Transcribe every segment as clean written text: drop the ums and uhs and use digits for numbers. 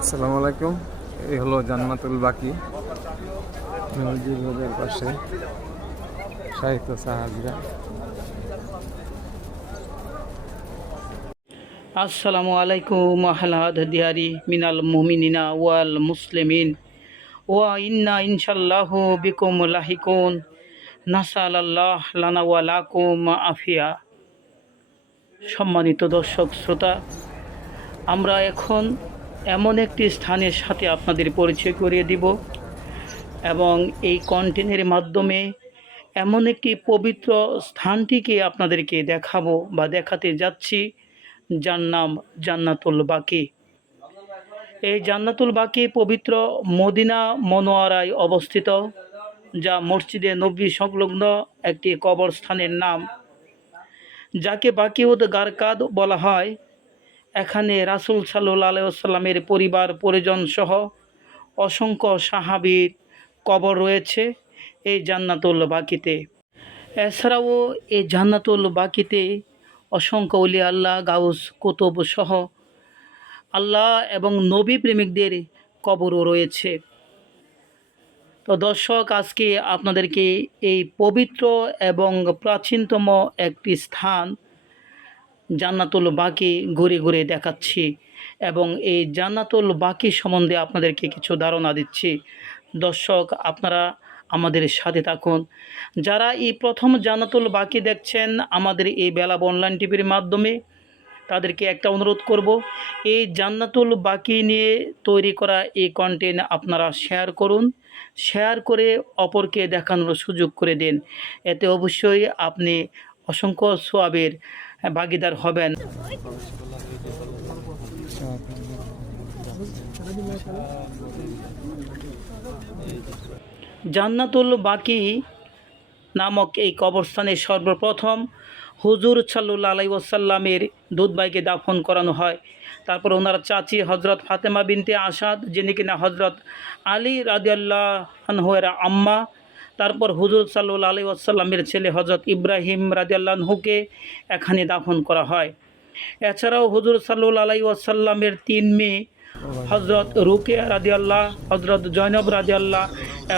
আসসালামু আলাইকুম। এই হলো জান্নাতুল বাকি, মসজিদ রোডের পাশে সাহিত্য সাহাবিরা। আসসালামু আলাইকুম আহলাদ দিয়ারি মিনাল মুমিনিনা ওয়াল মুসলিমিন ওয়া ইন্না ইনশাল্লাহু বিকুম লাহিকুন নাসালাল্লাহ লানা ওয়া লাকুম আফিয়া। সম্মানিত দর্শক শ্রোতা, আমরা এখন এমন একটি স্থানের সাথে আপনাদের পরিচয় করিয়ে দিব এবং এই কন্টেন্টের মাধ্যমে এমন একটি পবিত্র স্থানটিকে আপনাদেরকে দেখাবো বা দেখাতে যাচ্ছি, যার নাম জান্নাতুল বাকি। এই জান্নাতুল বাকি পবিত্র মদিনা মনোয়ারায় অবস্থিত, যা মসজিদে নবী সংলগ্ন একটি কবরস্থানের নাম, যাকে বাকিউদ গারকাদ বলা হয়। এখানে রাসূল সাল্লাল্লাহু আলাইহি ওয়াসাল্লামের পরিবার পরিজন সহ অসংখ্য সাহাবীর কবর রয়েছে এই জান্নাতুল বাকিতে। এছাড়াও এই জান্নাতুল বাকিতে অসংখ্য ওলি আল্লাহ, গাউস, কুতুব সহ আল্লাহ এবং নবী প্রেমিকদের কবরও রয়েছে। তো দর্শক, আজকে আপনাদেরকে এই পবিত্র এবং প্রাচীনতম একটি স্থান জান্নাতুল বাকি ঘুরে ঘুরে দেখাচ্ছি এবং এই জান্নাতুল বাকি সম্বন্ধে আপনাদেরকে কিছু ধারণা দিচ্ছি। দর্শক, আপনারা আমাদের সাথে থাকুন। যারা এই প্রথম জান্নাতুল বাকি দেখছেন আমাদের এই বেলাব অনলাইন টিভির মাধ্যমে, তাদেরকে একটা অনুরোধ করব, এই জান্নাতুল বাকি নিয়ে তৈরি করা এই কন্টেন্ট আপনারা শেয়ার করুন, শেয়ার করে অপরকে দেখানোর সুযোগ করে দিন। এতে অবশ্যই আপনি অসংখ্য সোয়াবের ভাগীদার হবেন। জান্নাতুল বাকি নামক এই কবরস্থানে সর্বপ্রথম হুজুর সাল্লাল্লাহু আলাইহি ওয়াসাল্লামের দুধ ভাইকে দাফন করানো হয়। তারপর ওনার চাচি হজরত ফাতেমা বিনতে আসাদ, যিনি কিনা হজরত আলী রাদিয়াল্লাহু আনহুর আম্মা, তারপর হুজুর সাল্লাল্লাহু আলাইহি ওয়াসাল্লামের ছেলে হজরত ইব্রাহিম রাদিয়াল্লাহু আনহুকে এখানে দাফন করা হয়। এছাড়াও হুজুর সাল্লাল্লাহু আলাইহি ওয়াসাল্লামের 3 মেয়ে হজরত রুকিয়া রাদিয়াল্লাহ, হজরত জয়নব রাদিয়াল্লাহ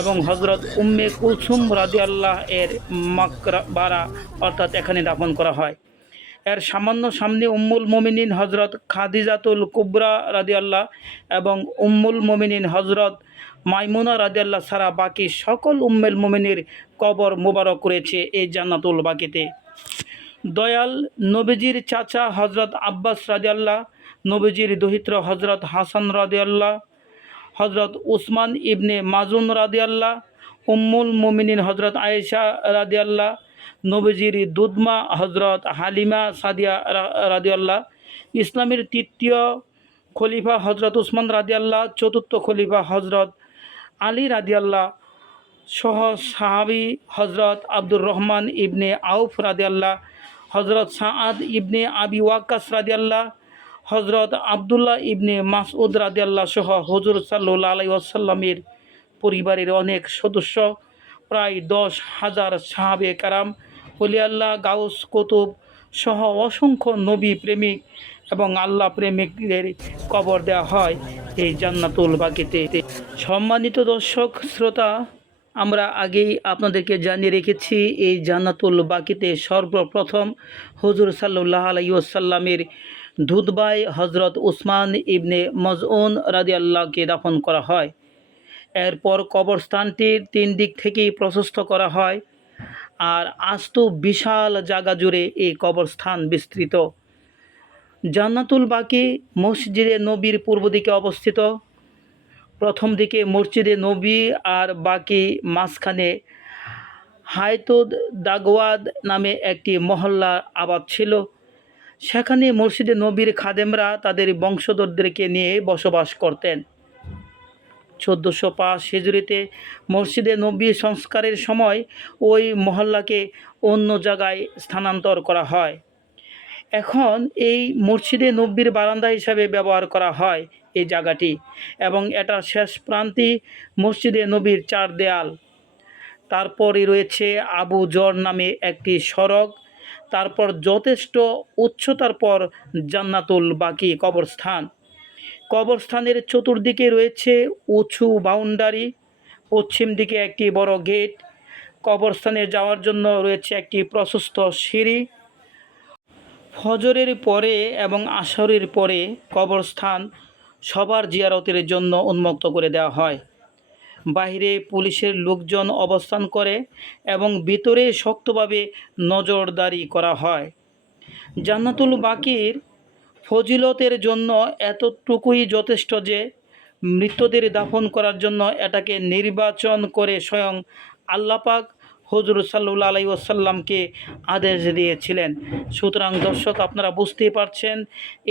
এবং হজরত উম্মে কুলসুম রাদিয়াল্লাহ এর মাকবারা অর্থাৎ এখানে দাফন করা হয়। এর সামান্য সামনে উম্মুল মোমিনিন হজরত খাদিজাতুল কুবরা রাদিয়াল্লাহ এবং উম্মুল মোমিনিন হজরত মাইমুনা রাদিয়াল্লাহ ছাড়া বাকি সকল উম্মুল মোমিনের কবর মোবারক রয়েছে এই জান্নাতুল বাকিতে। দয়াল নবীজির চাচা হজরত আব্বাস রাদিয়াল্লাহ, নবীজির দহিত্র হজরত হাসান রাদিয়াল্লাহ, হজরত উসমান ইবনে মাজুন রাদিয়াল্লাহ, উম্মুল মুমিনিন হজরত আয়েশা রাদিয়াল্লাহ, নবীজির দুধমা হজরত হালিমা সাদিয়া রাদিয়াল্লাহ, ইসলামের তৃতীয় খলিফা হজরত উসমান রাদিয়াল্লাহ, চতুর্থ খলিফা হজরত আলী রাদিয়াল্লাহ সহ সাহাবি হজরত আব্দুর রহমান ইবনে আউফ রাদিয়াল্লাহ, হজরত সাআদ ইবনে আবি ওয়াক্কাস রাদিয়াল্লাহ, হজরত আবদুল্লাহ ইবনে মাসউদ রাদিয়াল্লাহ সহ হুজুর সাল্লাল্লাহু আলাইহি ওয়াসাল্লামের পরিবারের অনেক সদস্য, প্রায় 10,000 সাহাবে কারাম, ওলি আল্লাহ, গাউস, কুতুব সহ অসংখ্য নবী প্রেমিক এবং আল্লাহ প্রেমিকদের কবর দেওয়া হয় এই জান্নাতুল বাকিতে। সম্মানিত দর্শক শ্রোতা, আমরা আগেই আপনাদেরকে জানিয়ে রেখেছি এই জান্নাতুল বাকিতে সর্বপ্রথম হুজুর সাল্লাল্লাহু আলাইহি ওয়াসাল্লামের দুধভাই হজরত উসমান ইবনে মাজউন রাদিয়াল্লাহকে দাফন করা হয়। এরপর কবরস্থানটির 3 দিক থেকেই প্রশস্ত করা হয়, আর আস্ত বিশাল জায়গা জুড়ে এই কবরস্থান বিস্তৃত। জান্নাতুল বাকি মসজিদে নবীর পূর্ব দিকে অবস্থিত। প্রথম দিকে মসজিদে নবী আর বাকি মাঝখানে হায়তুদ দাগওয়াদ নামে একটি মহল্লা আবাদ ছিল। সেখানে মসজিদে নবীর খাদেমরা তাদের বংশধরদেরকে নিয়ে বসবাস করতেন। 1405 হিজরিতে মসজিদে নবী সংস্কারের সময় ওই মহল্লাকে অন্য জায়গায় স্থানান্তর করা হয়। এখন এই মসজিদে নবীর বারান্দা হিসাবে ব্যবহার করা হয় এই জায়গাটি, এবং এটার শেষ প্রান্তে মসজিদে নবীর 4 দেয়াল। তারপরই রয়েছে আবু জর নামে একটি সড়ক, তারপর যথেষ্ট উচ্চতার পর জান্নাতুল বাকি কবরস্থান। কবরস্থানের চতুর্দিকে রয়েছে উঁচু বাউন্ডারি, পশ্চিম দিকে একটি বড় গেট। কবরস্থানে যাওয়ার জন্য রয়েছে একটি প্রশস্ত সিঁড়ি। ফজরের পরে এবং আসরের পরে কবরস্থান সবার জিয়ারতের জন্য উন্মুক্ত করে দেওয়া হয়। বাইরে পুলিশের লোকজন অবস্থান করে এবং ভিতরে শক্তভাবে নজরদারি করা হয়। জান্নাতুল বাকির ফজিলতের জন্য এতটুকুই যথেষ্ট যে মৃতদের দাফন করার জন্য এটাকে নির্বাচন করে স্বয়ং আল্লাহ পাক হুজুর সাল্লাল্লাহু আলাইহি ওয়াসাল্লামকে আদেশ দিয়েছিলেন। সুতরাং দর্শক, আপনারা বুঝতেই পারছেন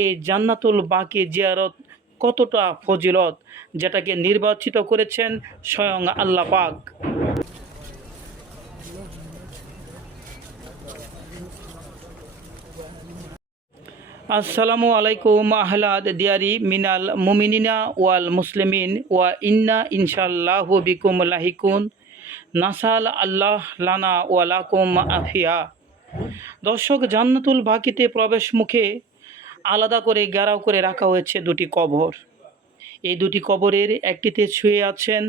এই জান্নাতুল বাকি জিয়ারত কতটা ফজিলত, যেটাকে নির্বাচিত করেছেন স্বয়ং আল্লাহ পাক। আসসালামু আলাইকুম আহলাদ দিয়ারি মিনাল মুমিনিনা ওয়াল মুসলিমিন ওয়া ইন্না ইনশাআল্লাহু বিকুম লাহিকুন নাসাল আল্লাহ লানা ওয়া লাকুম আফিয়া। দর্শক, জান্নাতুল বাকিতে প্রবেশ মুখে আলাদা করে ঘেরাও করে রাখা হয়েছে দুটি কবর। এই দুটি কবরের একটিতে শুয়ে আছেন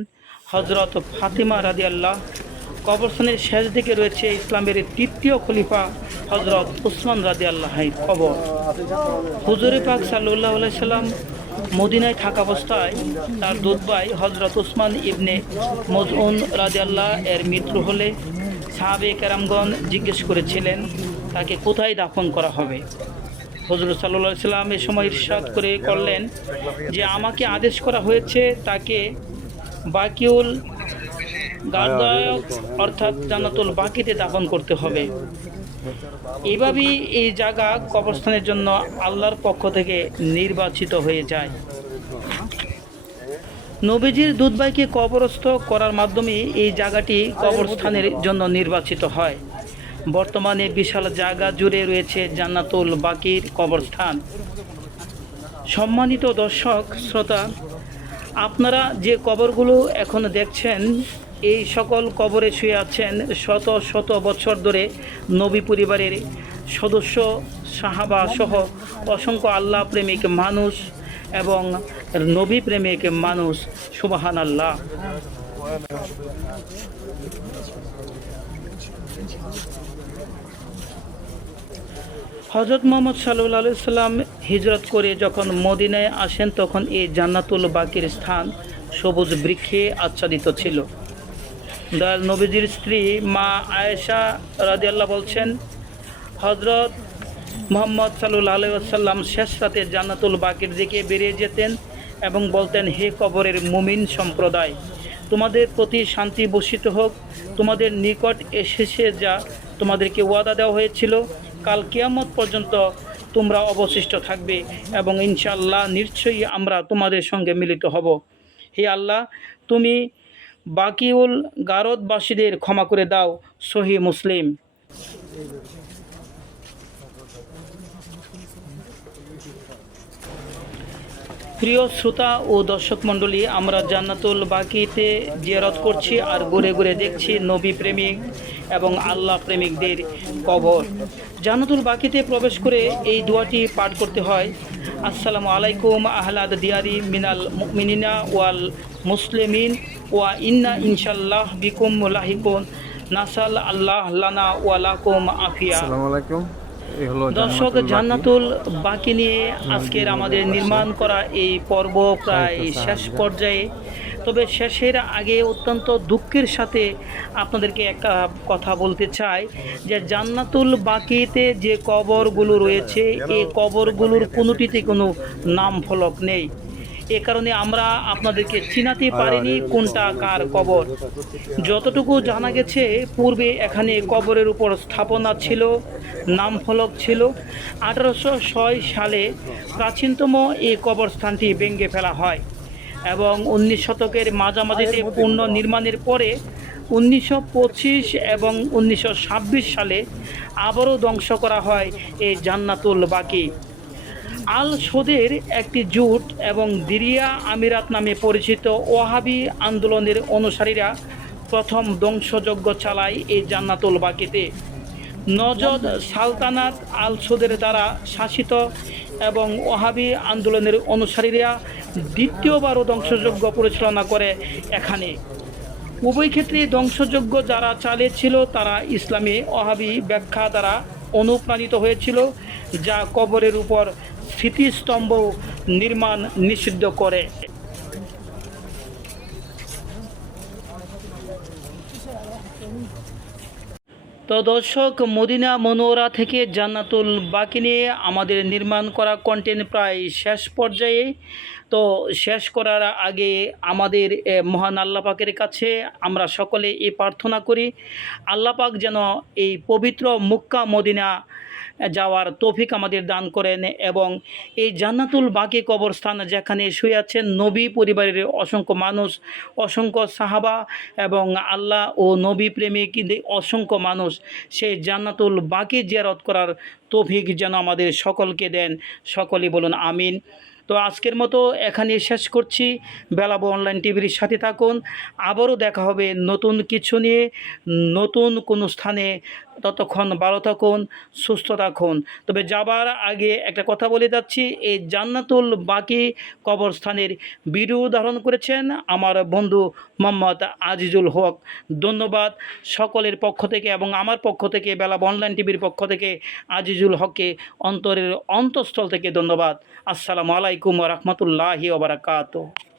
হজরত ফাতেমা রাদিয়াল্লাহ। কবরস্থানের শেষ দিকে রয়েছে ইসলামের তৃতীয় খলিফা হজরত উসমান রাদিয়াল্লাহের কবর। হুজুরে পাক সাল্লাল্লাহু আলাইহি সাল্লাম মদিনায় থাকা অবস্থায় তার দুধ ভাই হজরত উসমান ইবনে মজউন রাদিয়াল্লাহ এর মৃত্যু হলে সাহাবে কেরামগণ জিজ্ঞেস করেছিলেন তাকে কোথায় দাফন করা হবে। হুজুর সাল্লাল্লাহু আলাইহি সাল্লাম এ সময় ইরশাদ করলেন যে আমাকে আদেশ করা হয়েছে তাকে বাকিউল গারদায়ক অর্থাৎ জান্নাতুল বাকিতে দাফন করতে হবে। এভাবেই এই জায়গা কবরস্থানের জন্য আল্লাহর পক্ষ থেকে নির্বাচিত হয়ে যায়। নবীজির দুধ ভাইকে কবরস্থ করার মাধ্যমে এই জায়গাটি কবরস্থানের জন্য নির্বাচিত হয়। বর্তমানে বিশাল জায়গা জুড়ে রয়েছে জান্নাতুল বাকির কবরস্থান। সম্মানিত দর্শক শ্রোতা, আপনারা যে কবরগুলো এখন দেখছেন, এই সকল কবরে শুয়ে আছেন শত শত বছর ধরে নবী পরিবারের সদস্য, সাহাবা সহ অসংখ্য আল্লাহ প্রেমিক মানুষ এবং নবী প্রেমিক মানুষ। সুবহানাল্লাহ। হজরত মুহাম্মদ সাল্লাল্লাহু আলাইহি সাল্লাম হিজরত করে যখন মদিনায় আসেন তখন এই জান্নাতুল বাকির স্থান সবুজ বৃক্ষে আচ্ছাদিত ছিল। দয়াল নবীজির স্ত্রী মা আয়েশা রাদিয়াল্লাহু বলছেন, হজরত মুহাম্মদ সাল্লাল্লাহু আলাইহি ওয়াসাল্লাম শেষ রাতে জান্নাতুল বাকির দিকে বেরিয়ে যেতেন এবং বলতেন, হে কবরের মুমিন সম্প্রদায়, তোমাদের প্রতি শান্তি বর্ষিত হোক। তোমাদের নিকট এসেছে যা তোমাদেরকে ওয়াদা দেওয়া হয়েছিল, কাল কিয়ামত পর্যন্ত তোমরা অবশিষ্ট থাকবে এবং ইনশাআল্লাহ নিশ্চয়ই আমরা তোমাদের সঙ্গে মিলিত হব। হে আল্লাহ, তুমি বাকিউল গারদবাসীদের ক্ষমা করে দাও। সহিহ মুসলিম। প্রিয় শ্রোতা ও দর্শক মণ্ডলী, আমরা জান্নাতুল বাকিতে জিয়ারত করছি আর ঘুরে ঘুরে দেখছি নবী প্রেমিক এবং আল্লাহ প্রেমিকদের কবর। জান্নাতুল বাকিতে প্রবেশ করে এই দোয়াটি পাঠ করতে হয়, আসসালামু আলাইকুম আহলাদ দিয়ারি মিনাল মুমিনিনা ওয়াল মুসলিমিন ওয়া ইন্না ইনশাআল্লাহ বিকুম লাহিকুন নাসাল আল্লাহ লানা ওয়া লাকুম আফিয়া। আসসালামু আলাইকুম। দর্শক, জান্নাতুল বাকি নিয়ে আজকের আমাদের নির্মাণ করা এই পর্ব প্রায় শেষ পর্যায়ে। তবে শেষের আগে অত্যন্ত দুঃখের সাথে আপনাদেরকে একটা কথা বলতে চাই যে জান্নাতুল বাকিতে যে কবরগুলো রয়েছে এই কবরগুলোর কোনোটিতে কোনো নাম ফলক নেই। এ কারণে আমরা আপনাদেরকে চিনাতে পারিনি কোনটা কার কবর। যতটুকু জানা গেছে পূর্বে এখানে কবরের উপর স্থাপনা ছিল, নাম ফলক ছিল। 1806 সালে প্রাচীনতম এই কবরস্থানটি ভেঙে ফেলা হয় এবং 19 শতকের মাঝামাঝিতে পূর্ণ নির্মাণের পরে 1925 এবং 1926 সালে আবারও ধ্বংস করা হয় এই জান্নাতুল বাকি। আল সৌদের একটি জোট এবং দিরিয়া আমিরাত নামে পরিচিত ওয়াহাবি আন্দোলনের অনুসারীরা প্রথম ধ্বংসযজ্ঞ চালায় এই জান্নাতুল বাকিতে। নজদ সালতানাত আল সৌদের দ্বারা শাসিত এবং ওয়াহাবি আন্দোলনের অনুসারীরা দ্বিতীয়বারও ধ্বংসযজ্ঞ পরিচালনা করে এখানে। উভয় ক্ষেত্রে ধ্বংসযজ্ঞ যারা চালিয়েছিল তারা ইসলামী ওহাবি ব্যাখ্যা দ্বারা অনুপ্রাণিত হয়েছিল, যা কবরের উপর স্মৃতিস্তম্ভ নির্মাণ নিষিদ্ধ করে। তো দর্শক, মদিনা মনোয়ারা থেকে জান্নাতুল বাকি নিয়ে আমাদের নির্মাণ করা কন্টেন্ট প্রায় শেষ পর্যায়ে। তো শেষ করার আগে আমাদের মহান আল্লাহ পাকের কাছে আমরা সকলে এই প্রার্থনা করি, আল্লাহ পাক যেন এই পবিত্র মক্কা মদিনা যাওয়ার তৌফিক আমাদের দান করেন এবং এই জান্নাতুল বাকি কবরস্থান যেখানে শুয়ে আছেন নবী পরিবারের অসংখ্য মানুষ, অসংখ্য সাহাবা এবং আল্লাহ ও নবী প্রেমিক অসংখ্য মানুষ, সেই জান্নাতুল বাকি জিয়ারত করার তৌফিক যেন আমাদের সকলকে দেন। সকলেই বলুন আমিন। তো আজকের মতো এখানে শেষ করছি। বেলাবো অনলাইন টিভির সাথে থাকুন। আবারও দেখা হবে নতুন কিছু নিয়ে, নতুন কোনো স্থানে। ততক্ষণ ভালো থাকুন, সুস্থ থাকুন। তবে যাবার আগে একটা কথা বলে যাচ্ছি, এই জান্নাতুল বাকি কবরস্থানের ভিডিও ধারণ করেছেন আমার বন্ধু মোহাম্মদ আজিজুল হক। ধন্যবাদ সকলের পক্ষ থেকে এবং আমার পক্ষ থেকে, বেলাবো অনলাইন টিভির পক্ষ থেকে আজিজুল হককে অন্তরের অন্তঃস্থল থেকে ধন্যবাদ। আসসালামু আলাইকুম ওয়া রাহমাতুল্লাহি ওয়া বারাকাতুহু।